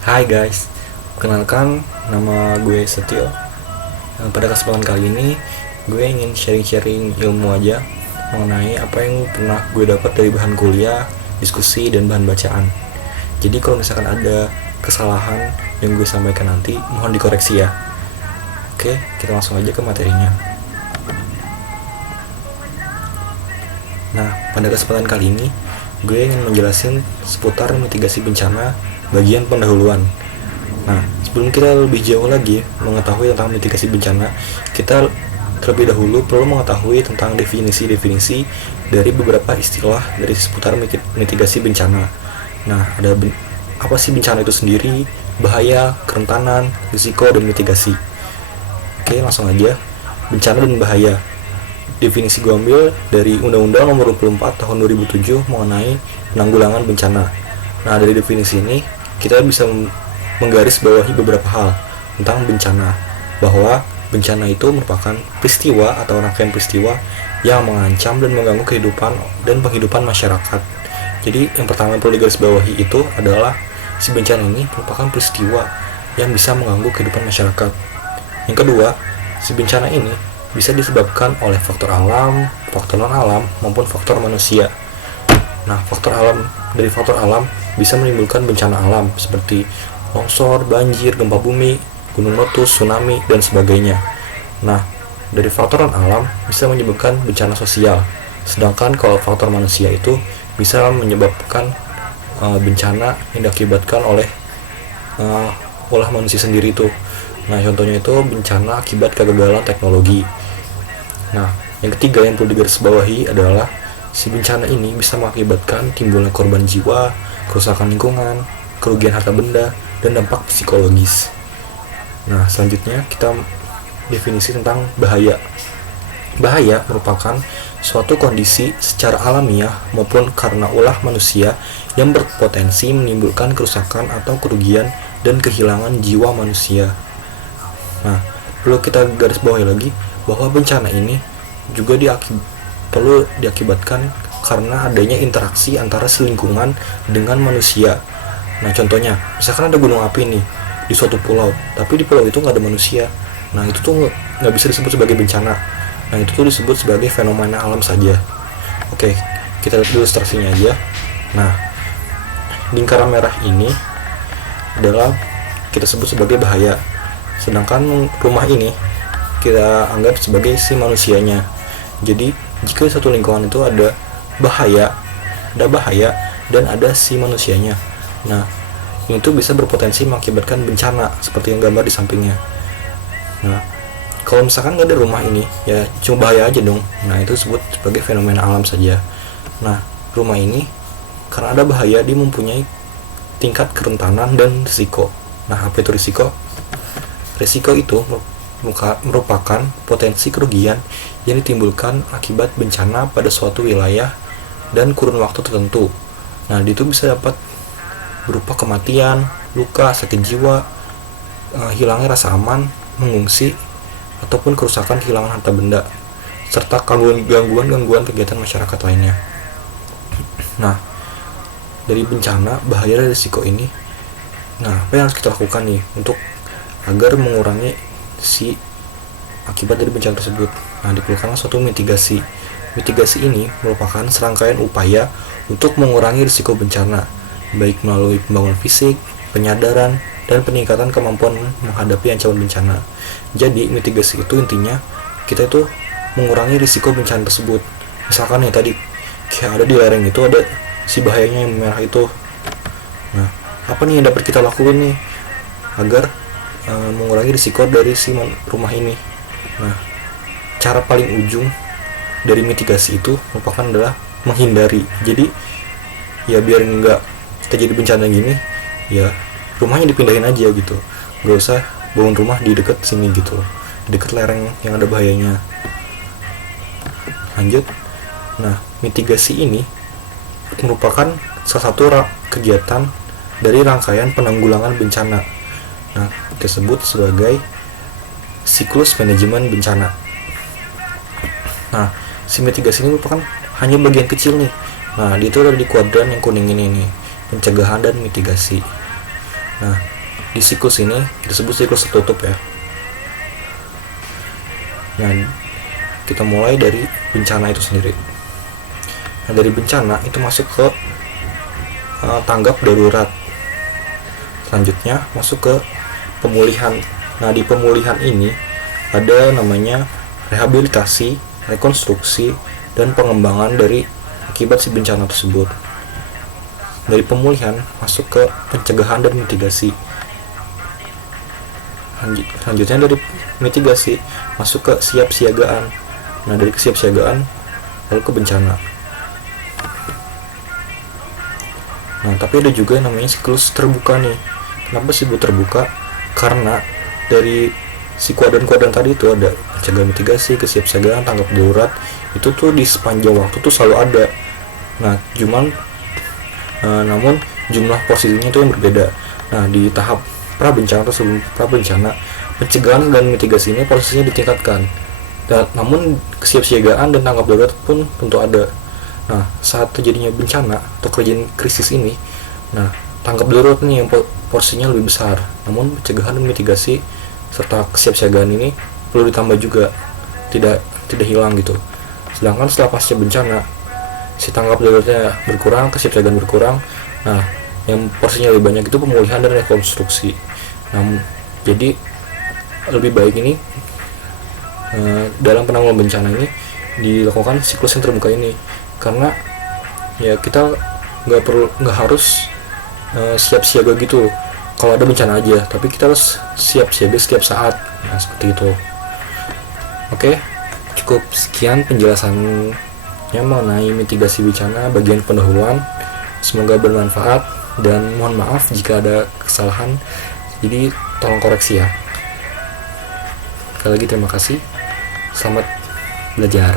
Hai guys, kenalkan nama gue Setio. Pada kesempatan kali ini gue ingin sharing-sharing ilmu aja mengenai apa yang pernah gue dapat dari bahan kuliah, diskusi, dan bahan bacaan. Jadi kalau misalkan ada kesalahan yang gue sampaikan nanti, mohon dikoreksi ya. Oke, kita langsung aja ke materinya. Nah, pada kesempatan kali ini gue ingin menjelaskan seputar mitigasi bencana bagian pendahuluan. Nah, sebelum kita lebih jauh lagi mengetahui tentang mitigasi bencana, kita terlebih dahulu perlu mengetahui tentang definisi-definisi dari beberapa istilah dari seputar mitigasi bencana. Nah, apa sih bencana itu sendiri, bahaya, kerentanan, risiko, dan mitigasi. Oke, langsung aja. Bencana dan bahaya. Definisi gue ambil dari Undang-Undang Nomor 24 Tahun 2007 mengenai penanggulangan bencana. Nah, dari definisi ini kita bisa menggarisbawahi beberapa hal tentang bencana, bahwa bencana itu merupakan peristiwa atau rangkaian peristiwa yang mengancam dan mengganggu kehidupan dan penghidupan masyarakat. Jadi yang pertama yang perlu digarisbawahi itu adalah si bencana ini merupakan peristiwa yang bisa mengganggu kehidupan masyarakat. Yang kedua, si bencana ini bisa disebabkan oleh faktor alam, faktor non-alam, maupun faktor manusia. Nah, dari faktor alam bisa menimbulkan bencana alam seperti longsor, banjir, gempa bumi, gunung meletus, tsunami, dan sebagainya. Nah, dari faktor non-alam bisa menyebabkan bencana sosial. Sedangkan kalau faktor manusia itu bisa menyebabkan bencana yang diakibatkan oleh ulah manusia sendiri itu. Nah, contohnya itu bencana akibat kegagalan teknologi. Nah, yang ketiga yang perlu digarisbawahi adalah si bencana ini bisa mengakibatkan timbulnya korban jiwa, kerusakan lingkungan, kerugian harta benda, dan dampak psikologis. Nah, selanjutnya kita definisi tentang bahaya. Bahaya merupakan suatu kondisi secara alamiah maupun karena ulah manusia yang berpotensi menimbulkan kerusakan atau kerugian dan kehilangan jiwa manusia. Nah, perlu kita garis bawahi lagi bahwa bencana ini juga perlu diakibatkan karena adanya interaksi antara si lingkungan dengan manusia. Nah, contohnya, misalkan ada gunung api nih di suatu pulau, tapi di pulau itu nggak ada manusia. Nah, itu tuh nggak bisa disebut sebagai bencana. Nah, itu tuh disebut sebagai fenomena alam saja. Oke, kita lihat ilustrasinya aja. Nah, lingkaran merah ini adalah kita sebut sebagai bahaya. Sedangkan rumah ini kita anggap sebagai si manusianya. Jadi jika di satu lingkungan itu ada bahaya dan ada si manusianya. Nah, ini tuh bisa berpotensi mengakibatkan bencana seperti yang gambar di sampingnya. Nah, kalau misalkan nggak ada rumah ini, ya cuma bahaya aja dong. Nah, itu disebut sebagai fenomena alam saja. Nah, rumah ini karena ada bahaya, dia mempunyai tingkat kerentanan dan risiko. Nah, apa itu risiko? Risiko itu merupakan potensi kerugian yang ditimbulkan akibat bencana pada suatu wilayah dan kurun waktu tertentu. Nah, itu bisa dapat berupa kematian, luka, sakit jiwa, hilangnya rasa aman, mengungsi, ataupun kerusakan kehilangan harta benda, serta gangguan kegiatan masyarakat lainnya. Nah, dari bencana, bahaya dan risiko ini, nah apa yang harus kita lakukan nih untuk agar mengurangi si akibat dari bencana tersebut? Nah, diperlukan suatu mitigasi. Mitigasi ini merupakan serangkaian upaya untuk mengurangi risiko bencana, baik melalui pembangunan fisik, penyadaran, dan peningkatan kemampuan menghadapi ancaman bencana. Jadi, mitigasi itu intinya kita itu mengurangi risiko bencana tersebut. Misalkan nih tadi, kayak ada di lereng itu ada si bahayanya yang merah itu. Nah, apa nih yang dapat kita lakukan nih agar mengurangi risiko dari si rumah ini? Nah, cara paling ujung dari mitigasi itu merupakan adalah menghindari. Jadi ya biar nggak terjadi bencana gini, ya rumahnya dipindahin aja gitu, nggak usah bangun rumah di dekat sini gitu, di dekat lereng yang ada bahayanya. Lanjut. Nah, mitigasi ini merupakan salah satu kegiatan dari rangkaian penanggulangan bencana. Nah, disebut sebagai siklus manajemen bencana. Nah, si mitigasi ini merupakan hanya bagian kecil nih. Nah, dia itu ada di kuadran yang kuning ini nih, pencegahan dan mitigasi. Nah, di siklus ini disebut siklus tertutup ya. Nah, kita mulai dari bencana itu sendiri. Nah, dari bencana itu masuk ke tanggap darurat. Selanjutnya masuk ke pemulihan. Nah, di pemulihan ini ada namanya rehabilitasi, rekonstruksi, dan pengembangan dari akibat si bencana tersebut. Dari pemulihan masuk ke pencegahan dan mitigasi. Selanjutnya dari mitigasi masuk ke siapsiagaan. Nah, dari kesiapsiagaan lalu ke bencana. Nah, tapi ada juga namanya siklus terbuka nih. Kenapa disebut terbuka? Karena dari si kuadran-kuadran tadi itu ada pencegahan, mitigasi, kesiapsiagaan, tanggap darurat, itu tuh di sepanjang waktu tuh selalu ada. Nah, namun jumlah posisinya itu yang berbeda. Nah, di tahap prabencana atau sebelum prabencana, pencegahan dan mitigasi ini posisinya ditingkatkan. Dan namun kesiapsiagaan dan tanggap darurat pun tentu ada. Nah, saat terjadinya bencana atau kejadian krisis ini, nah, tanggap darurat ini yang porsinya lebih besar. Namun pencegahan dan mitigasi serta kesiapsiagaan ini perlu ditambah juga, tidak hilang gitu. Sedangkan setelah pasca bencana, si tanggap daruratnya berkurang, kesiapsiagaan berkurang. Nah, yang porsinya lebih banyak itu pemulihan dan rekonstruksi. Namun, jadi lebih baik ini dalam penanggulangan bencana ini dilakukan siklus yang terbuka ini, karena ya kita nggak harus siap siaga gitu kalau ada bencana aja, tapi kita harus siap siaga setiap saat. Nah, seperti itu. Oke, cukup sekian penjelasannya mengenai mitigasi bencana bagian pendahuluan. Semoga bermanfaat dan mohon maaf jika ada kesalahan, jadi tolong koreksi ya. Sekali lagi terima kasih, selamat belajar.